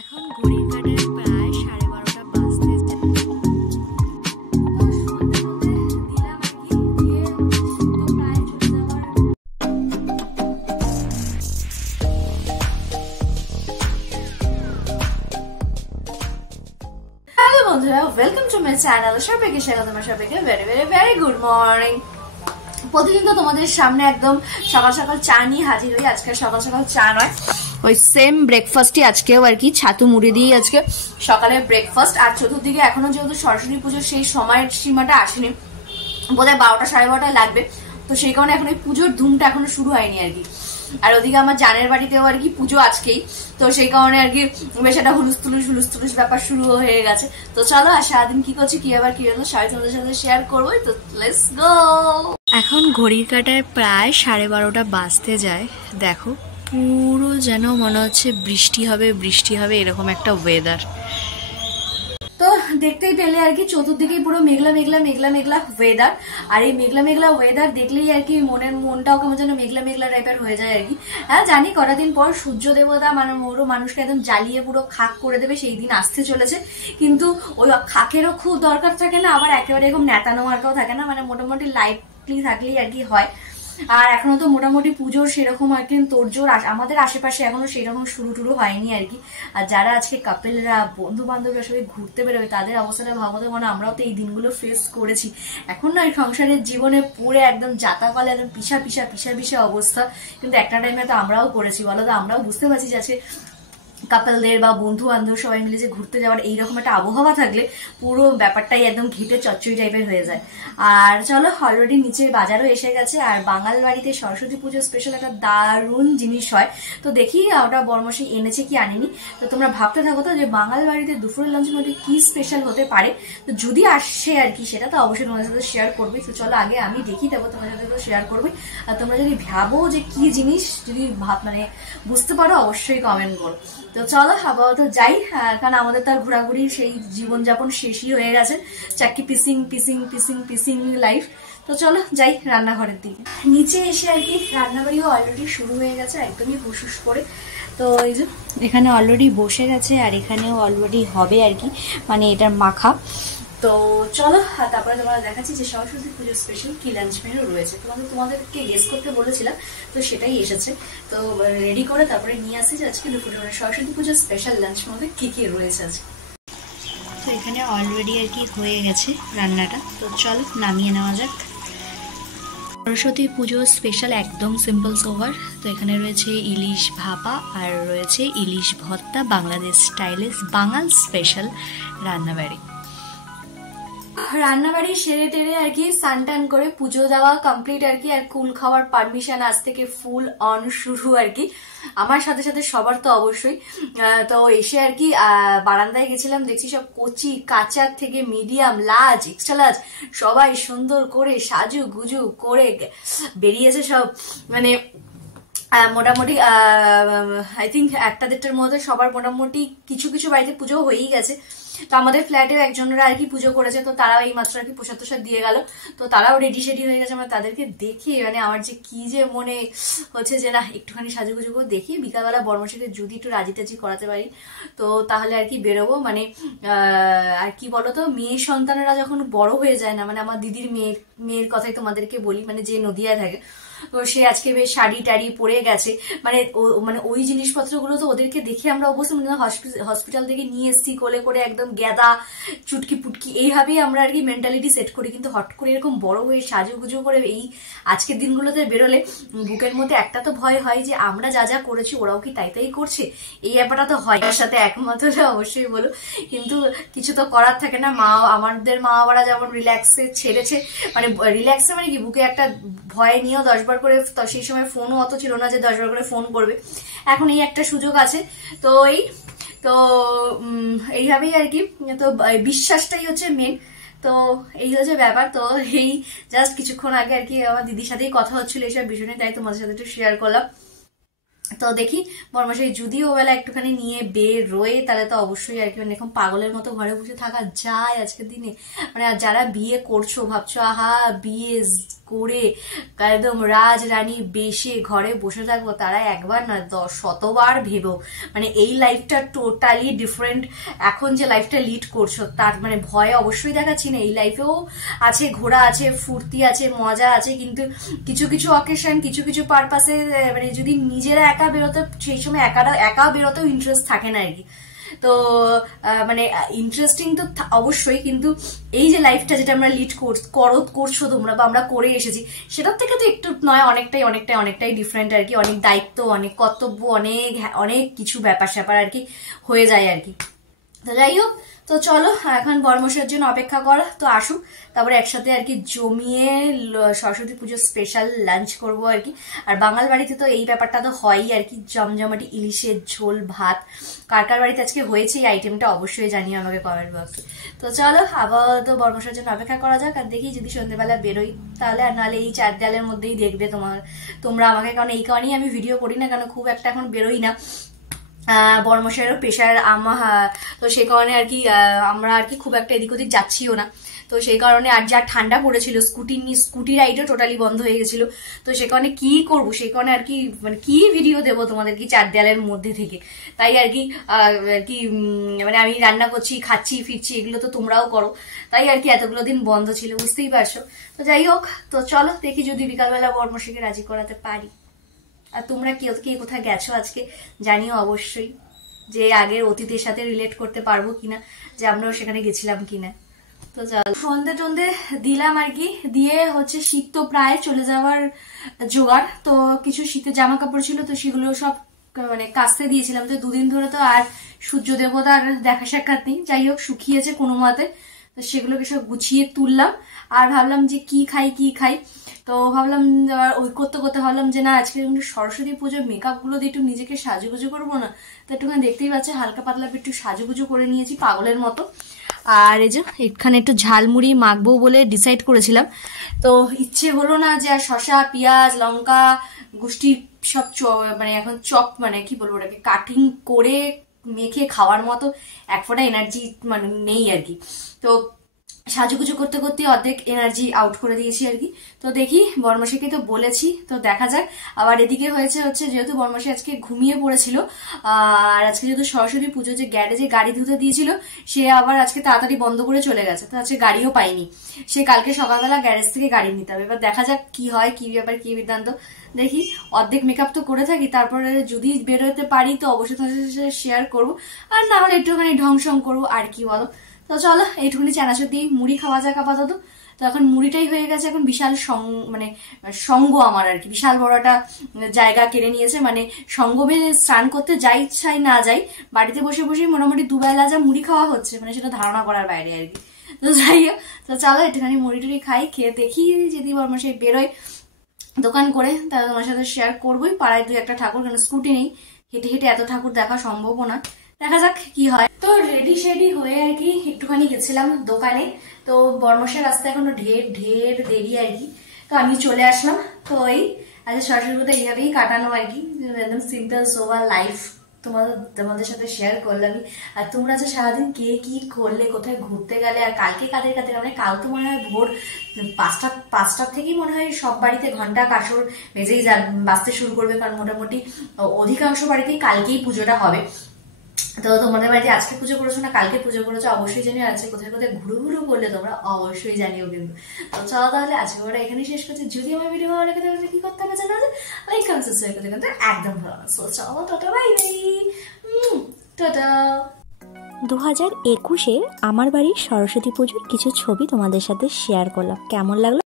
এখন ঘড়ির কাঁটায় প্রায় 12:30টা বাজতে হ্যালো বন্ধুরা, ওয়েলকাম টু মাই চ্যানেল। সবাইকে স্বাগত। সবাইকে very very very good morning. প্রতিদিন তো তোমাদের সামনে একদম সকাল সকাল চা নিয়ে হাজির হই। আজকে সকাল সকাল চা নয়, ওই সেম ব্রেকফাস্টই আজকেও আর কি, ছাতু মুড়ি দিয়ে আজকে সকালের ব্রেকফাস্ট। আর চতুর্দিকে এখনো যেহেতু সরস্বতী পুজোর সেই সময়ের সীমাটা আসেনি, বোধহয় 12টা 12:30 লাগবে, তো সেই কারণে এখন ওই পুজোর ধুমটা এখনো শুরু হয়নি আর কি। আর ওদিকে আমার জানের বাড়িতেও আর কি পুজো আজকেই, তো সেই কারণে আর কি বেশ একটা হুলুস তুলুস ব্যাপার শুরু হয়ে গেছে। তো চলো, আর সারাদিন কি করছি, কি আবার কি হলো, সবাই তোমাদের সাথে শেয়ার করবোই। তো লেটস গো। এখন ঘড়ির কাঁটায় প্রায় 12:30টা বাজতে যায়। দেখো, পুরো যেন মনে হচ্ছে বৃষ্টি হবে এরকম একটা ওয়েদার। তো দেখতেই পেলে আর কি চতুর্দিকেই পুরো মেঘলা ওয়েদার। আর এই মেঘলা ওয়েদার দেখলেই আর কি মনটাও কেমন যেন মেঘলা টাইপের হয়ে যায় আর কি। হ্যাঁ জানি, কটা দিন পর সূর্য দেবতা মানুষকে একদম জ্বালিয়ে পুরো খাক করে দেবে, সেই দিন আসতে চলেছে। কিন্তু ওই খাকেরও খুব দরকার থাকে না, আবার একেবারে এরকম নেতানো মার্কাও থাকে না, মানে মোটামুটি লাইটলি থাকলেই আর কি হয়। আর এখনো তো মোটামুটি পুজোর সেরকম আর কি তোড়জোড় আমাদের আশেপাশে এখনো সেরকম শুরু হয়নি আর কি। আর যারা আজকে কাপেলরা বন্ধু বান্ধবরা সবাই ঘুরতে বেরোবে, তাদের অবস্থাটা ভাবতে মানে আমরাও তো এই দিনগুলো ফেস করেছি। এখন না এই সংসারের জীবনে পুরে একদম জাতাকলে একদম পিসা অবস্থা, কিন্তু একটা টাইমে তো আমরাও করেছি, বলো তো। আমরাও বুঝতে পারছি যে আজকে কাপলদের বা বন্ধু বান্ধব সবাই মিলে যে ঘুরতে যাওয়ার এইরকম একটা আবহাওয়া থাকলে পুরো ব্যাপারটাই একদম ঘিটে চচ্চড়ি টাইপের হয়ে যায়। আর চলো, অলরেডি নিচে বাজারও এসে গেছে। আর বাঙাল বাড়িতে সরস্বতী পুজো স্পেশাল একটা দারুণ জিনিস হয়, তো দেখি ওটা বর্মশাই এনেছে কি আনেনি। তো তোমরা ভাবতে থাকো তো যে বাঙাল বাড়িতে দুপুরের লাঞ্চের মধ্যে কি স্পেশাল হতে পারে। তো যদি আসে আর কি, সেটা তো অবশ্যই তোমাদের সাথে শেয়ার করবে। তো চলো আগে আমি দেখি, দেবো তোমাদের সাথে তো শেয়ার করবে। আর তোমরা যদি ভাবো যে কি জিনিস, যদি মানে বুঝতে পারো, অবশ্যই কমেন্ট করো। তো চলো আপাতত যাই, কারণ আমাদের তার ঘোরাঘুরির সেই জীবনযাপন শেষই হয়ে গেছে। চাকি পিসিং লাইফ। তো চলো যাই রান্নাঘরের দিকে। নিচে এসে আর কি রান্নাবাড়িও অলরেডি শুরু হয়ে গেছে, একদমই হুসুস করে। তো এই যে এখানে অলরেডি বসে গেছে, আর এখানেও অলরেডি হবে আর কি, মানে এটার মাখা। তো চলো, তারপরে তোমরা দেখাচ্ছি যে সরস্বতী পুজোর স্পেশাল কি লাঞ্চ মেনু রয়েছে। তোমাদেরকে গেস করতে বলেছিলাম, তো সেটাই এসেছে। তো রেডি করে তারপরে নিয়ে আসি যে আজকে দুপুরে সরস্বতী পুজোর স্পেশাল লাঞ্চ মধ্যে কি কি রয়েছে আজকে। তো এখানে অলরেডি আর কি হয়ে গেছে রান্নাটা, তো চলো নামিয়ে নেওয়া যাক। সরস্বতী পুজোর স্পেশাল একদম সিম্পল সোভার। তো এখানে রয়েছে ইলিশ ভাপা, আর রয়েছে ইলিশ ভর্তা, বাংলাদেশ স্টাইলে বাঙাল স্পেশাল রান্নাবাড়ি সেরে টেরে আর কি স্নান করে পুজো দেওয়া কমপ্লিট আর কি। আর কুল খাওয়ার পারমিশন আজ থেকে ফুল অন শুরু আর কি, আমার সাথে সাথে সবার তো অবশ্যই। তো এসে আর কি বারান্দায় গেছিলাম, দেখছি সব কচি কাঁচা থেকে মিডিয়াম লার্জ এক্সট্রা লার্জ সবাই সুন্দর করে সাজু গুজু করে বেরিয়েছে সব। মানে মোটামুটি আই থিঙ্ক 1টা-1:30টার মধ্যে সবার মোটামুটি কিছু বাড়িতে পুজো হয়েই গেছে। তো আমাদের ফ্ল্যাটেও একজনরা আর কি পুজো করেছে, তো তারাও এই মাত্র আর কি প্রসাদ দিয়ে গেল। তো তারাও রেডি হয়ে গেছে। আমরা তাদেরকে দেখি মানে আমার যে কি যে মনে হচ্ছে যে না একটুখানি সাজুগুজু করে দেখি বিকালবেলা বর্মশাইকে যদি একটু রাজি টাজি করাতে পারি, তো তাহলে আর কি বেরোবো। মানে আর কি বলতো, মেয়ের সন্তানেরা যখন বড় হয়ে যায় না, মানে আমার দিদির মেয়ের কথাই তোমাদেরকে বলি, মানে যে নদিয়ায় থাকে, তো সে আজকে বেশ শাড়ি টাড়ি পরে গেছে। মানে ওই জিনিসপত্রগুলো তো ওদেরকে দেখে আমরা অবশ্যই মানে হসপিটাল থেকে নিয়ে এসছি কোলে করে, একদম গ্যাদা চুটকি পুটকি এইভাবেই আমরা আর কি মেন্টালিটি সেট করি। কিন্তু হট করে এরকম বড় হয়ে সাজুগুজু করে এই আজকের দিনগুলোতে বেরোলে বুকের মধ্যে একটা তো ভয় হয় যে আমরা যা করেছি ওরাও কি তাই করছে, এই ব্যাপারটা তো হয়। তার সাথে একমত হলে অবশ্যই বলো, কিন্তু কিছু তো করার থাকে না। আমাদের মা বাবারা যেমন রিল্যাক্সে ছেড়েছে, মানে রিল্যাক্সে মানে কি বুকে একটা ভয় নিয়েও 10 বার করে, সেই সময় ফোনও অত ছিল না যে 10 বার করে ফোন করবে, এখন এই একটা সুযোগ আছে। তো এইভাবেই আর কি, তো বিশ্বাসটাই হচ্ছে মেন। তো এই হচ্ছে ব্যাপার। তো এই জাস্ট কিছুক্ষণ আগে আর কি আমার দিদির সাথেই কথা হচ্ছিল এইসব বিষয় নিয়ে, তাই তোমাদের সাথে একটু শেয়ার করলাম। তো দেখি বর্মশাই যদি ও বেলা একটুখানি নিয়ে বের রয়ে তাহলে তো অবশ্যই আর কি, মানে এখন পাগলের মতো ঘরে বসে থাকা যায় আজকের দিনে? মানে যারা বিয়ে করছো ভাবছো আহা বিয়ে করে একদম রাজ রানীর বেশে ঘরে বসে থাকবো, তারা একবার না 10 শতবার ভেবো। মানে এই লাইফটা টোটালি ডিফারেন্ট। এখন যে লাইফটা লিড করছো তার মানে ভয় অবশ্যই দেখাচ্ছি না, এই লাইফেও আছে ঘোরা আছে, ফুর্তি আছে, মজা আছে, কিন্তু কিছু কিছু অকেশন, কিছু কিছু পারপাসে মানে যদি নিজেরা একা বেরোতে, সেই সময় একা বেরোতেও ইন্টারেস্ট থাকে না আর কি। তো মানে ইন্টারেস্টিং তো অবশ্যই, কিন্তু এই যে লাইফটা যেটা আমরা লিড করছো তোমরা বা আমরা করে এসেছি, সেটার থেকে তো একটু নয় অনেকটাই অনেকটাই অনেকটাই ডিফারেন্ট আর কি। অনেক দায়িত্ব, অনেক কর্তব্য, অনেক অনেক কিছু ব্যাপার স্যাপার আর কি হয়ে যায় আর কি। তো যাই হোক, তো চলো এখন বর্মশের জন্য অপেক্ষা করা, তো আসুক, তারপরে একসাথে আর কি জমিয়ে সরস্বতী পুজোর স্পেশাল লাঞ্চ করবো আর কি। আর বাঙাল বাড়িতে তো এই ব্যাপারটা তো হয়ই আর কি, জমজমাটি ইলিশের ঝোল ভাত। কার কার বাড়িতে আজকে হয়েছে এই আইটেমটা অবশ্যই জানিও আমাকে কমেন্ট বক্সে। তো চলো আপাতত বর্মশের জন্য অপেক্ষা করা যাক, আর দেখি যদি সন্ধ্যেবেলা বেরোই তাহলে, আর নাহলে এই 4 দেয়ালের মধ্যেই দেখবে তোমরা আমাকে, কারণ এই কারণেই আমি ভিডিও করি না, কারণ খুব একটা এখন বেরোই না। বর্মশাইয়েরও প্রেশার তো সেই কারণে আর কি আমরা আর কি খুব একটা এদিক ওদিক যাচ্ছিও না। তো সেই কারণে আর যা ঠান্ডা পড়েছিল স্কুটি রাইডও টোটালি বন্ধ হয়ে গেছিল। তো সে কারণে কি করবো, সেই কারণে আর কি মানে কি ভিডিও দেবো তোমাদের কি 4 দেয়ালের মধ্যে থেকে, তাই আর কি মানে আমি রান্না করছি, খাচ্ছি, ফিরছি, এগুলো তো তোমরাও করো, তাই আর কি এতগুলো দিন বন্ধ ছিল, বুঝতেই পারছো। তো যাই হোক, তো চলো দেখি যদি বিকালবেলা বর্মশাইকে রাজি করাতে পারি। আর তোমরা কে কোথায় গেছো আজকে জানিও অবশ্যই, যে আগের অতীতের সাথে রিলেট করতে পারবো কিনা, যে আমরাও সেখানে গেছিলাম কিনা। তো সন্ধে টন্ধে দিলাম আর কি, দিয়ে হচ্ছে শীত তো প্রায় চলে যাওয়ার জোগাড়। তো কিছু শীতের জামা কাপড় ছিল, তো সেগুলো সব মানে কাচতে দিয়েছিলাম। তো 2 দিন ধরে তো আর সূর্য দেবতার দেখা সাক্ষাৎ নেই, যাই হোক শুকিয়েছে কোনো মতে। তো সেগুলোকে সব গুছিয়ে তুললাম, আর ভাবলাম যে কি খাই। তো ভাবলাম ওই করতে করতে ভাবলাম যে না, আজকে সরস্বতী পুজোর মেকআপ গুলো দিয়ে একটু নিজেকে সাজুগুজু করবো না। তো একটুখানি দেখতেই পাচ্ছে হালকা পাতলা একটু সাজুগুজু করে নিয়েছি পাগলের মতো। আর এই যে এখানে একটু ঝালমুড়ি মাখবো বলে ডিসাইড করেছিলাম, তো ইচ্ছে হলো না যে আর শসা পেঁয়াজ লঙ্কা গুষ্টি সব মানে এখন চপ মানে কি বলবো ওটাকে কাটিং করে মেখে খাওয়ার মতো এক ফোঁটা এনার্জি মানে নেই আর কি। তো সাজুগুজু করতে করতে অর্ধেক এনার্জি আউট করে দিয়েছি আর কি। তো দেখি বর্মশাইকে তো বলেছি, তো দেখা যাক। আবার এদিকে হচ্ছে যেহেতু বর্মশাই আজকে ঘুমিয়ে পড়েছিল, আর আজকে যেহেতু সরস্বতী পুজো, যে গ্যারেজে গাড়ি ধুতে দিয়েছিল সে আবার আজকে তাড়াতাড়ি বন্ধ করে চলে গেছে, তো আজকে গাড়িও পাইনি। সে কালকে সকালবেলা গ্যারেজ থেকে গাড়ি নিতে হবে। এবার দেখা যাক কি হয়, কি ব্যাপার, কি বৃত্তান্ত। দেখি অর্ধেক মেকআপ তো করে থাকি, তারপরে যদি বেরোতে পারি তো অবশ্যই তাদের সাথে শেয়ার করবো, আর না হলে একটুখানি ঢং করবো আর কি বলো। তো চলো এইটুকুনি চানাচুর দিয়ে মুড়ি খাওয়া যাক আপাতত। তো এখন মুড়িটাই হয়ে গেছে এখন বিশাল মানে সঙ্গ আমার আর কি, বিশাল বড় একটা জায়গা কেড়ে নিয়েছে। মানে সঙ্গমে স্নান করতে যাই চাই না যাই, বাড়িতে বসে বসে মোটামুটি 2 বেলা যা মুড়ি খাওয়া হচ্ছে, মানে সেটা ধারণা করার বাইরে আর কি। তো যাই হোক, তো চলো একটুখানি মুড়ি টুড়ি খাই, খেয়ে দেখি যদি বর্মশাই বেরোয় দোকান করে তাহলে তোমার সাথে শেয়ার করবোই। পাড়ায় 2-1টা ঠাকুর, কেন স্কুটি নেই, হেঁটে হেঁটে এত ঠাকুর দেখা সম্ভব না, দেখা যাক কি হয়। তো রেডি শেডি হয়ে আর কি একটুখানি গেছিলাম দোকানে। তো বর্মশাই রাস্তা এখনো ঢের দেরি আর কি, তো আমি চলে আসলাম। তো এই আজকে সরস্বতী পুজো এইভাবেই কাটানো আর কি, একদম সিম্পল সোবার লাইফ তোমাদের সাথে শেয়ার করলামই। আর তোমরা যে সারাদিন কে কি করলে, কোথায় ঘুরতে গেলে, আর কালকে কাদের মানে কাল তো মনে হয় ভোর 5টার থেকেই মনে হয় সব বাড়িতে ঘন্টা কাসর বেজেই বাজতে শুরু করবে, কারণ মোটামুটি অধিকাংশ বাড়িতেই কালকেই পুজোটা হবে। তো তোমাদের বাড়িতে আজকে পুজো করেছো না কালকে পুজো করেছো অবশ্যই জানিও, আজকে কোথায় কোথায় ঘুরু করলে তোমরা অবশ্যই জানিও কিন্তু। তো চলো তাহলে আজকে ওরা এখানেই শেষ করছি। যদি আমার ভিডিও ভালো লাগে তাহলে কি করতে হবে জানো, লাইক কমেন্ট সাবস্ক্রাইব করতে কিন্তু একদম ভালো না। সো চলো টাটা বাই বাই, টাটা। 2021-এ আমার বাড়ির সরস্বতী পুজোর কিছু ছবি তোমাদের সাথে শেয়ার করলাম, কেমন লাগলো